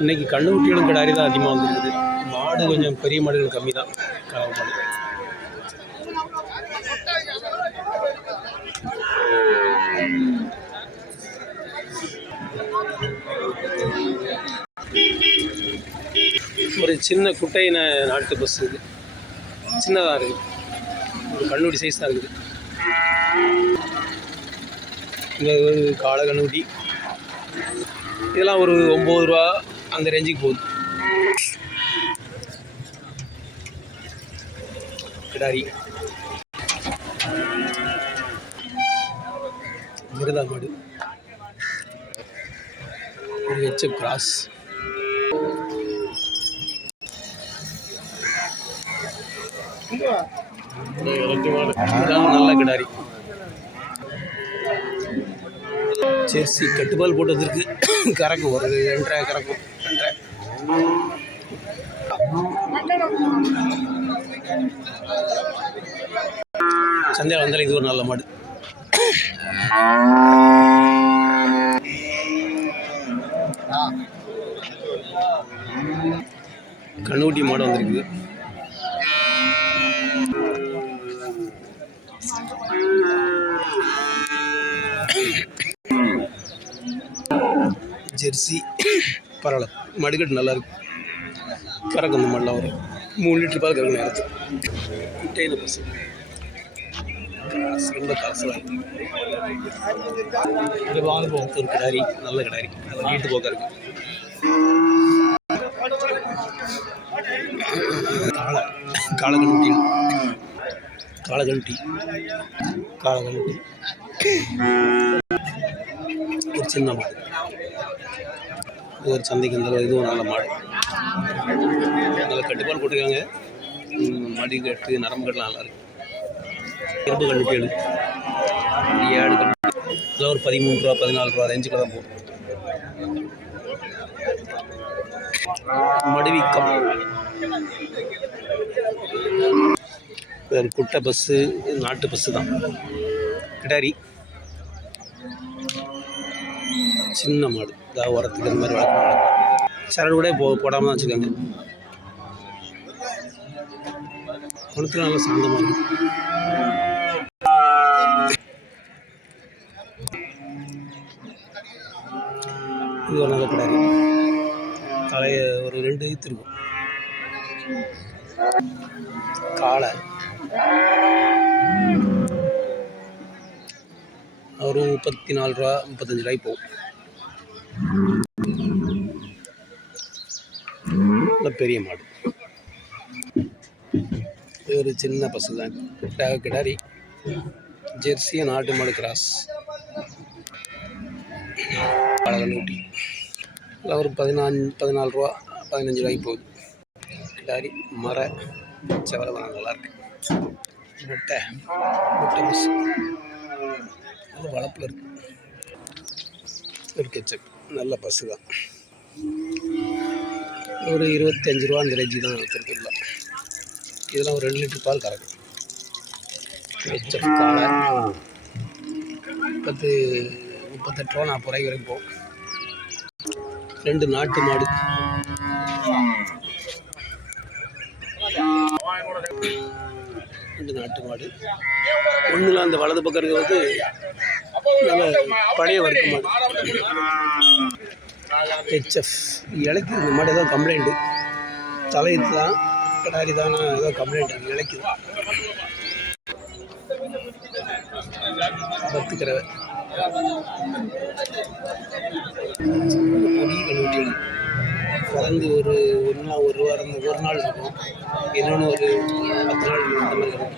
இன்னைக்கு கண்ணுக்குட்டிகளும் கிடாரி தான் அதிகமாக வந்துருக்குது. மாடு கொஞ்சம் பெரிய மாடுகள் கம்மி தான். கறவை மாடு ஒரு சின்ன குட்டையின நாட்டு பஸ் இது. சின்னதாக இருக்குது, ஒரு கண்ணுடி சைஸ் தான் இருக்குது. இந்த ஒரு காளை கண்ணுடி இதெல்லாம் ஒரு 9 ரூபா அந்த ரேஞ்சுக்கு போகுது. கிடாரி மிருதா மாடு, ஒரு ஹெச்எப் கிராஸ். நல்ல கிடாரி. ஜெர்சி கட்டுப்பால் போட்டு வந்திருக்கு. கறக்கும் ஒரு 2.5 கறக்கும். 2.5 சந்தையில் வந்தாலும் இது ஒரு நல்ல மாடு. கண்ணுக்குட்டி மாடு வந்திருக்கு. ஜெர்சி பரவாயில்ல, மடிக்கட்டு நல்லா இருக்கு. கறக்கு அந்த மாடெலாம் ஒரு 3 லிட்டர் பால் கறக்கு நேரத்து. டெய்லு பஸ் ரொம்ப காசாக இருக்கு. வாங்க போக்கு ஒரு கிடாரி, நல்ல கிடாரி. அது வீட்டு போக்க இருக்கு. காளகண்ணுட்டி ஒரு சின்ன மாடு. இது ஒரு சந்தைக்கு அந்த இதுவும் நல்ல மாடு. நல்ல கட்டுப்பாடு போட்டிருக்காங்க. மடி கட்டு நரம்பு கட்டுலாம் நல்லா இருக்கு. இரும்பு கண்ணுட்டிகள் 7 கண்ணுட்டி இதெல்லாம் ஒரு 13 ரூபா 14 ரூபா ரேஞ்சுக்கு தான் போகும். மடிவீக்கம் ஒரு குட்டை பஸ்ஸு, நாட்டு பஸ்ஸு தான். கிடாரி சின்ன மாடு. இதாக உரத்துக்கு இந்த மாதிரி வளர்க்கலாம். சரடு கூட போடாமல் தான் வச்சுருக்காங்க. குளத்தில் நல்லா சாந்தமாக இருக்கு. இது ஒரு நல்ல கிடாரி. தலைய ஒரு 2 ஈத்து இருக்கும். காளை ஒரு 34 ரூபா 35 ரூபாய்க்கு போகும். நல்ல பெரிய மாடு. ஒரு சின்ன பசு தான். கிடாரி ஜெர்சிய நாட்டு மாடு கிராஸ். கண்ணுட்டி ஒரு 14 ரூபா 15 ரூபாய்க்கு போகுது. கிடாரி மர செவல மரம் நல்லாயிருக்கு. முட்டை பஸ் அது வளர்ப்பில் இருக்கு. ஒரு கெச்சப் நல்ல பஸ்ஸு தான். ஒரு 25 ரூபா அந்த ரேஞ்சு தான் வச்சுருக்குல்ல. இதெல்லாம் ஒரு 2 லிட்டர் பால் கறக்கும். கெச்சப் காளை 38 ரூபா 40 ரூபாய்க்கு வரைக்கும் போகும். 2 நாட்டு மாடு. ஒன்றுல அந்த வலது பக்கம் இருக்கிறது நல்ல பழைய வர்க்க மாடு. ஹெச்எஃப் இலைக்குது. இந்த மாடு ஏதோ கம்ப்ளைண்ட்டு. தலையத்து தான் கிடாரி தானே ஏதோ கம்ப்ளைண்ட் இருக்குது. இலைக்குது. 10 கறவை. பொடி கண்ணுட்டிகள் பிறந்து ஒரு வாரம் ஒரு நாள் இருக்கும். இன்னொன்று ஒரு 10 நாள் அந்த மாதிரி இருக்கும்.